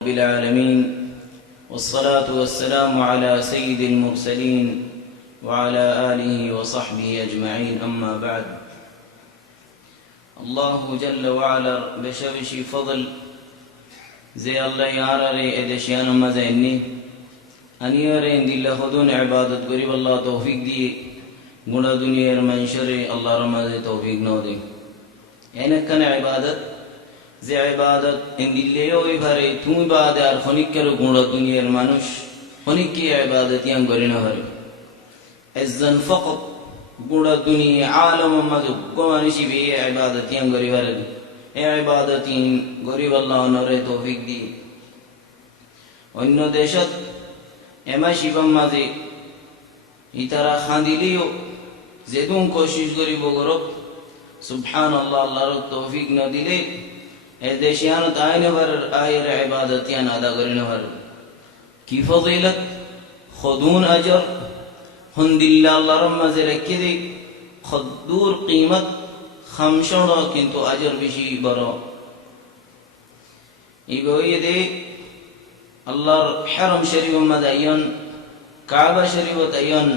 بالعالمين والصلاة والسلام على سيد المرسلين وعلى آله وصحبه أجمعين أما بعد الله جل وعلا بشوشي فضل زي الله يعرى إدشيان مزيني أن يرى إن دل خدون عبادة قريب الله توفيق دي قنا دنيا المنشر الله رمضي توفيق نودي يعني كان عبادة যে ইবাদত ইন্দিল্লেও ইভারে তুমি বাদে আর খনিকের গুণ দুনিয়ার মানুষ খনিকে ইবাদত ইয়াং করে না পারে এজন ফকত গুণ দুনিয়া আলম মাযু কোমানিশি বে ইবাদত ইয়াং করে পারে এই ইবাদত ইন গরিব আল্লাহ নরে তৌফিক দি অন্য দেশত এমা শিবম মাঝে ইতারা খান্দিলিও যেদুন কোশিশ করিব গরব সুবহানাল্লাহ আল্লাহর তৌফিক না দিলে এদেশিয়ান তাইনবার আয়ের ইবাদতিয়ান আদা করিনবার কি ফজিলত খুদুন আজর হুনদিল্লাহ আল্লাহর মাঝে রেখে দে খুদুর কিমত খামশড় কিন্তু আজর বেশি বড় ইবই দে আল্লাহর হারাম শরীফ মাদায়ন কাবা শরীফ তায়ন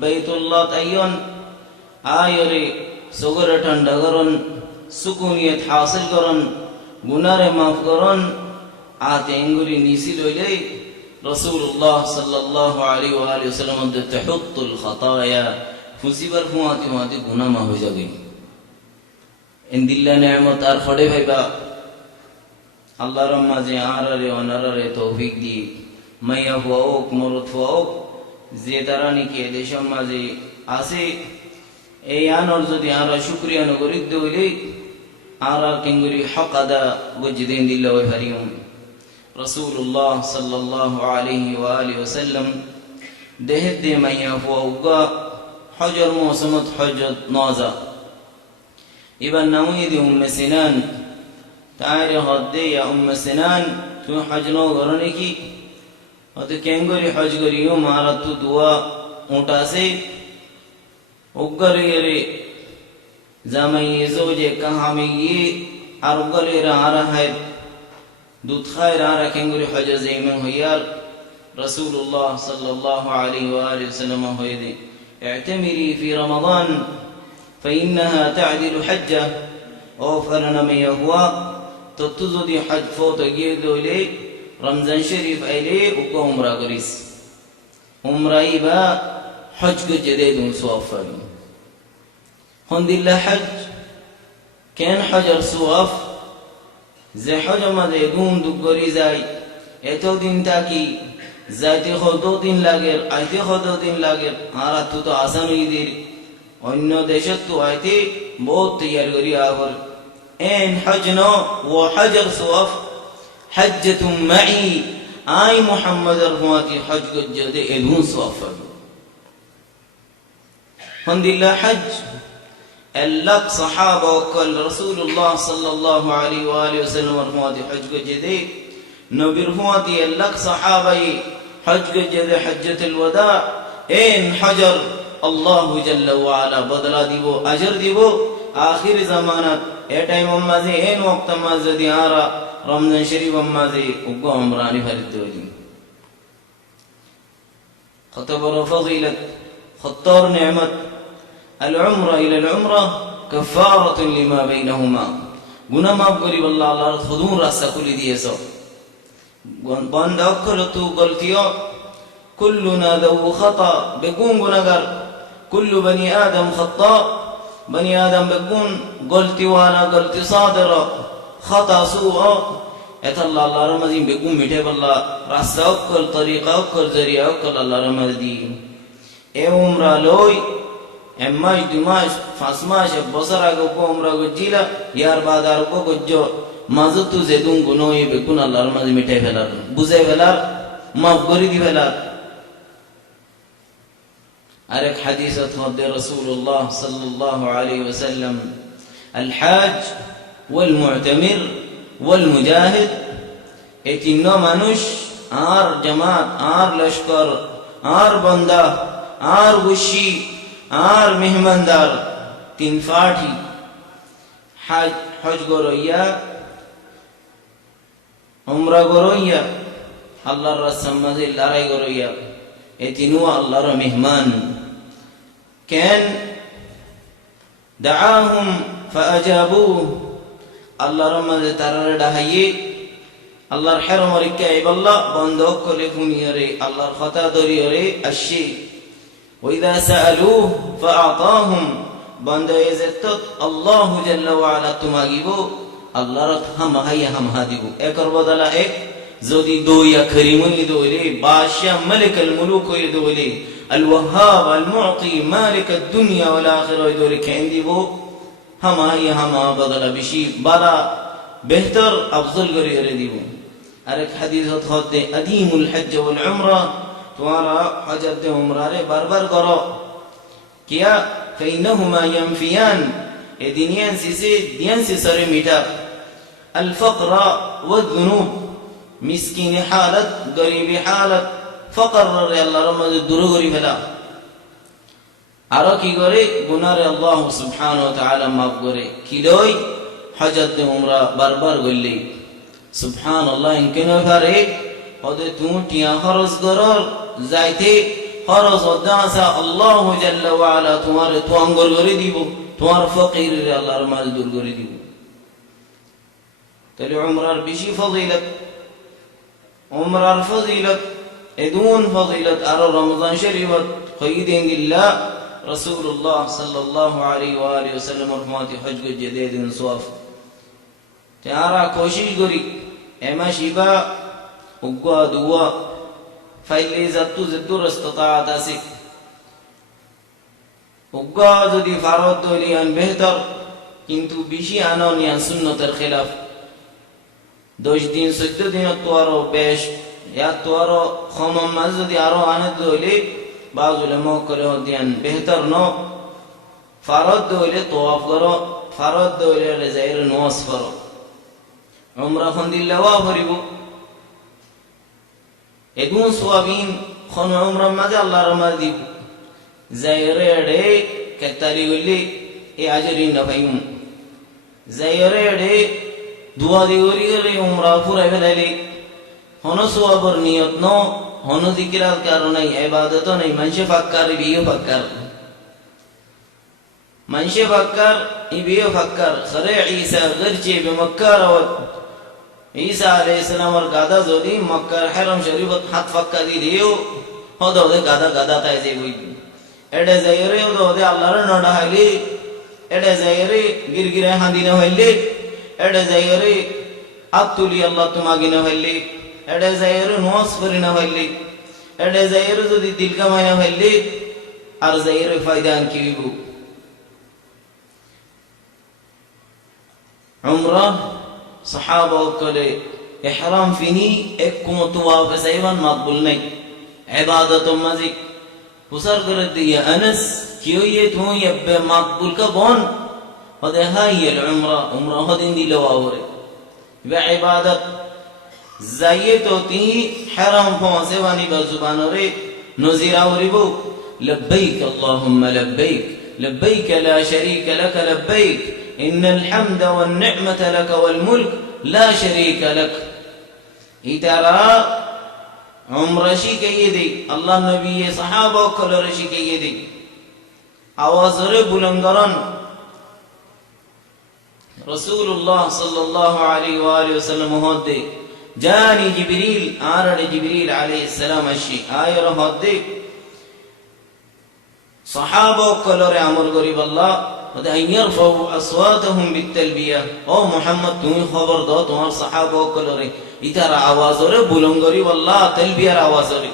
বাইতুল্লাহ তায়ন আয়রে সুগর ঠান্ডা করন সুকুনিয়ত হাসিল করন গুনারে মাফ করন আতে এঙ্গুলি নিসি লইলে রাসূলুল্লাহ সাল্লাল্লাহু আলাইহি ওয়া আলিহি ওয়াসাল্লাম দ তাহুত্তুল খাতায়া ফুসিবার ফুয়াতি গুনাহ মাফ হয়ে যাবে ইনদিল্লাহ নিয়ামত আর ফড়ে ভাইবা আল্লাহর মাঝে আরারে অনারে তৌফিক দি মাইয়া হুয়াক মরত হুয়াক যে তারানি কে দেশের মাঝে আছে এই আনর যদি আরা শুকরিয়া নগরী দইলে আরা কেঙ্গুরি হক আদা গজিদেন দিল্লাহ হারিয়ম রাসূলুল্লাহ সাল্লাল্লাহু আলাইহি ওয়া আলিহি ওয়াসাল্লাম দেহদে মাইয়া ফুওগা হজর মৌসুমত হজত নাজা ইবান নাউইদি সিনান তাইরে হদে ইয়া সিনান তুমি হজ ন করনে কি অত কেঙ্গুরি হজ করিও মারা তু দুয়া উঠাছে উগরে জামাই জোজে কাহামিয়ে আর উগলে রারা है দুধ খায় রারা কেঙ্গুরি হজ জাইমন হইয়ার রাসূলুল্লাহ সাল্লাল্লাহু আলাইহি ওয়া আলিহি ওয়াসাল্লাম হইদে اعتمري في رمضان فانها تعدل حجه او فرنم يهوا تتزدي حج فوت گيدولي رمضان شريف ايلي او عمره করিস উমরাইবা حج جديد صوافا هند الله حج كان حجر صواف زي حجر ما يقوم دقري زي এতো দিন থাকি যাইতে কত দিন লাগে আইতে কত দিন লাগে আর তো আসামিদের অন্য দেশত তো আইতে বহুত তৈয়ার করি আবার ان حجنا وحجر صواف حجة معي اي محمد الفاتي حج جديد ادون صوافا هند الله حج اللق صحابة وقال رسول الله صلى الله عليه وآله وسلم رفواتي حج جديد نبي رفواتي اللق صحابة حج جديد حجة الوداع إن حجر الله جل وعلا بدلا ديبو أجر ديبو آخر زمانات টাইম মাঝে এন ওয়াক্ত মাঝে দিয়ারা রমজান শরীফ মাঝে উগ্র আমরানি ফরিদ হইলি কত বড় ফজিলত خطار نعمت العمرة إلى العمرة كفارة لما بينهما গুনাহ মাফ করি আল্লাহ আল্লাহর খুদুন রাস্তা খুলে দিয়েছো বন্ধ করো তো গলতিও কুল্লুনা দাউ খাতা বেগুন গুনাহগার কুল্লু বনি আদম খাতা বনি আদম বেগুন গলতি ওয়ালা গলতি সাদরা খাতা সুআ এতাল্লাহ আল্লাহর মাঝে বেগুন মিঠে বল্লা রাস্তা কল তরিকা কল জরিয়া কল আল্লাহর মাঝে এ উমরা লই এমাস দুমাস ফাসমাস বছর আগে উমরা গজিলা ইয়ার বাদ আর কো গজ্জো মাঝে তু যেদুন গুনাহ বেগুন আল্লাহর মাঝে মিঠাই ফেলার বুঝাই ফেলার মাফ করে দি ফেলার আরেক হাদিসত মধ্যে রাসূলুল্লাহ সাল্লাল্লাহু আলাইহি ওয়াসাল্লাম আল হাজ ওয়াল মু'তামির ওয়াল মুজাহিদ এই তিন মানুষ আর জামাত আর লশকর আর বান্দা আর গুশি আর মেহমানদার তিন ফাটি হজ গরইয়া উমরা গরইয়া আল্লাহর রাস্তার মাঝে লড়াই গরইয়া এ তিনও আল্লাহর মেহমান কেন দাআহুম ফাআজাবু আল্লাহর মাঝে তারারে ডাহাইয়ে আল্লাহর হেরমর ইকাইবাল্লাহ বন্ধ করে ফুনিয়রে আল্লাহর কথা দরিয়রে আসি ওয়াইদা সাআলু ফাআতাহুম বন্ধ ইজ্জত আল্লাহু জাল্লা ওয়া আলা তুমাগিবো আল্লাহর হামাহাইয়া হামহা দিব একর বদলা এক যদি দোয়া করিমই দোলে বাদশা মালিকুল মুলুক হই দোলে আল ওয়াহাব আল মুতি মালিক আদ দুনিয়া ওয়াল আখিরা দোলে কেন দিব হামাহাইয়া হামা বদলা বেশি বাড়া বেহতর আফজল করিয়ে দিব আরেক হাদিস হতে আদিমুল হজ্জ ওয়াল উমরা তোমরা হজত উমরারে বারবার করো কিয়া ফাইনহুমা ইয়ানফিয়ান এ দুনিয়ান সিসে দিয়ান সিসরে মিটা আল ফাকরা ওয়াল যুনুব মিসকিন হালত গরিব হালত ফকর রে আল্লাহর মধ্যে দূর করি ফেলা আর কি করে গুনারে আল্লাহ সুবহানাহু ওয়া তাআলা maaf করে কি লই হজত উমরা বারবার গল্লি সুবহানাল্লাহ ইনকেন পারে ওদে তুমি টিয়া খরচ করর যাইতে খরচ ওদাসা আল্লাহ জাল্লা ওয়া আলা তোমার তোয়াঙ্গর করে দিব তোমার ফকির রে আল্লাহর মাঝে দূর করে দিব তাহলে উমরার বেশি ফজিলত উমরার ফজিলত এদুন ফজিলত আর রমজান শরীফত খৈদিল্লাহ রাসূলুল্লাহ সাল্লাল্লাহু আলাইহি ওয়া আলিহি ওয়াসাল্লাম রহমতি হজ গজে দে দিন সওয়াব তারা কোশিশ করি এমা শিবা উগা দুয়া ফাইলে জাতু যদুর ইস্তিতাআত আছে উগা যদি ফারদ দলিয়ান বেহতর কিন্তু বেশি আননিয়ান সুন্নতের খিলাফ 10 দিন 14 দিন তো আরো বেশ ইয়া তো আরো খমম মাঝ যদি আরো আনন্দ হইলে বাজ উলামা করে দিয়ান বেহতর ন ফারদ হইলে তওয়াফ করো ফারদ হইলে রেজাইর নামাজ পড়ো উমরা খন্দিল্লাহ ওয়া ফরিব এগুন সওয়াবিন খন উমরা মাঝে আল্লাহর মাঝে দিব জাইরে রে কেতারি হইলে এ আজরিন না পাইম জাইরে রে দুয়া দিওরি রে উমরা ফুরাই ফেলাইলে হন সওয়াবর নিয়ত ন হন জিকিরাত কারণে ইবাদত নাই মানুষে ফাক্কার বিয়ে ফাক্কার মানুষে ফাক্কার বিয়ে ফাক্কার সরে ঈসা গরচে বেমক্কার ও ঈসা আলাইহিস সালামের গাদা যদি মক্কার হারাম শরীফত হাত ফাক্কা দি দিও হদে গাদা গাদা তাই যে হই এডে যাইরে হদে আল্লাহর নডা হাইলি এডে যাইরে গিরগিরে হাদিনা হইলে এডে যাইরে আতুলি আল্লাহ তুমাগিনা হইলে এডে যাইরে নওয়াজ করিনা হইলে এডে যাইরে যদি দিল কামাইনা হইলে আর যাইরে ফায়দা আন কি হইব উমরা সাহাবা করে ইহরাম ফিনি এক কুমতুওয়াফ সাইবান মাকবুল নাই ইবাদত মাজিক পুসার করে দিয়া আনাস কিও ये तू ये মাকবুল কা বন হদে হাই এল উমরা উমরা হদিন দিলো আওরে বে ইবাদত যাইয়ে তো তি হারাম পৌঁছে বানি বা জুবান রে নজির আওরিবো লব্বাইক আল্লাহুম্মা লব্বাইক লব্বাইক লা শারীকা লাক লব্বাইক إن الحمد والنعمة لك والملك لا شريك لك إترى عمر شيك يدي الله النبي صحابة كل رشيك يدي أوازر بلندران رسول الله صلى الله عليه وآله وسلم هدي جاني جبريل آرد جبريل عليه السلام الشيء آية هدي صحابة كل عمر قريب الله أن يرفعوا أصواتهم بالتلبية أو محمد تمي خبر دو تمہار صحابہ كلوري إترى آوازوري بلنگوري والله تلبية آوازوري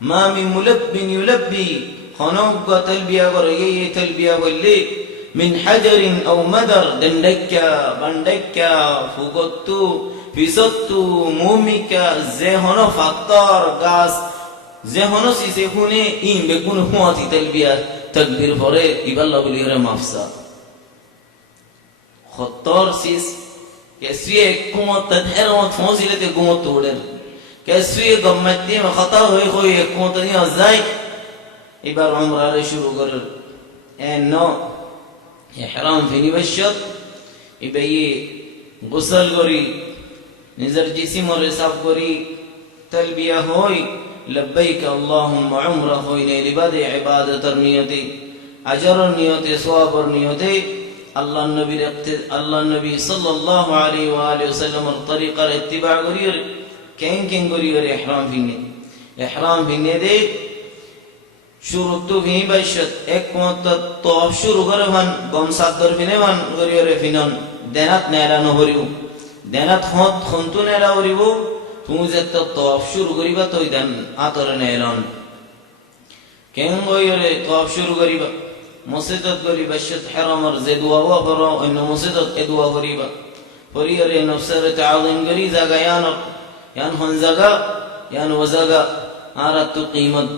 ما من ملب يلبي خنوق تلبية وريي تلبية واللي من حجر أو مدر دندكا بندكا فوقتو فيسطو موميكا زهنو فطار غاز زهنو سيسيخوني إن بكون هواتي تلبية تكبير فوري يبالله بليره مفسا خطار سيس كسوية كومت تدحر ومتفوزيلة كومت تودر كسوية قمتي ما خطا هوي خوي كومت دي ازاي يبار عمر على شروع قرر انه يحرام فيني بالشط يبي غسل قري নিজের জিসিমরে সাফ করি তালবিয়া হই লব্বাইক আল্লাহুম্মা উমরা হই নে লিবাদে ইবাদতের নিয়তে আজরের নিয়তে সওয়াবের নিয়তে আল্লাহর নবী সাল্লাল্লাহু আলাইহি ওয়া আলিহি ওয়াসাল্লামের তরিকার ইত্তিবা করিয়ে কেন করিয়ে ইহরাম ভিঙে দে শুরু তো ভি বাইশত এক মত তো শুরু করে ভান গম সাদর ভিনে ভান করিয়ে ফিনন দেনাত নেরানো হরিও দেনাত হত খন্তু নেরা হরিব তুমি যে তো শুরু করিবা তো দেন আতরে নেরন কেন করিয়ে তো শুরু করিবা মসজিদত গলি বাইশত হারামর যে দোয়া করো অন্য মসজিদত এ দোয়া করিবা করিয়ে নফসের তাআযিম করি জাগায়ান ইয়ান হন জাগা ইয়ান ওয়াজাগা আর তো কিমত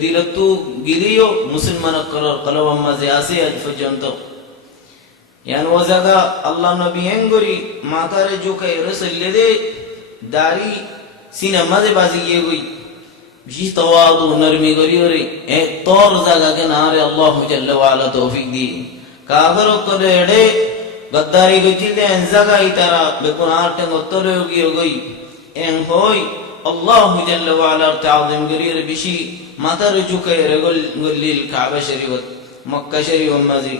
দিলতু গিলিও মুসলমান করার কলম মাঝে আছে আজ পর্যন্ত ইয়ান ওয়াজাগা আল্লাহ নবী এঙ্গরি মাতারে জুকাই রসলে দে দাড়ি সিনা মাঝে বাজি গিয়ে গই বিশেষ তাওয়াদু নরমি করি ওরে এ তোর জায়গা কে না রে আল্লাহ জাল্লা ওয়া আলা তৌফিক দি কাফর করে এড়ে গদ্দারি গজিলে এন জায়গা ইতারা বেকুন আরতে নতরে গিয়ে গই এন হই আল্লাহ জাল্লা ওয়া আলা তাআযিম করি বেশি মাতারে জুকাই রে গলিল কাবা শরীফ মক্কা শরীফ মাঝে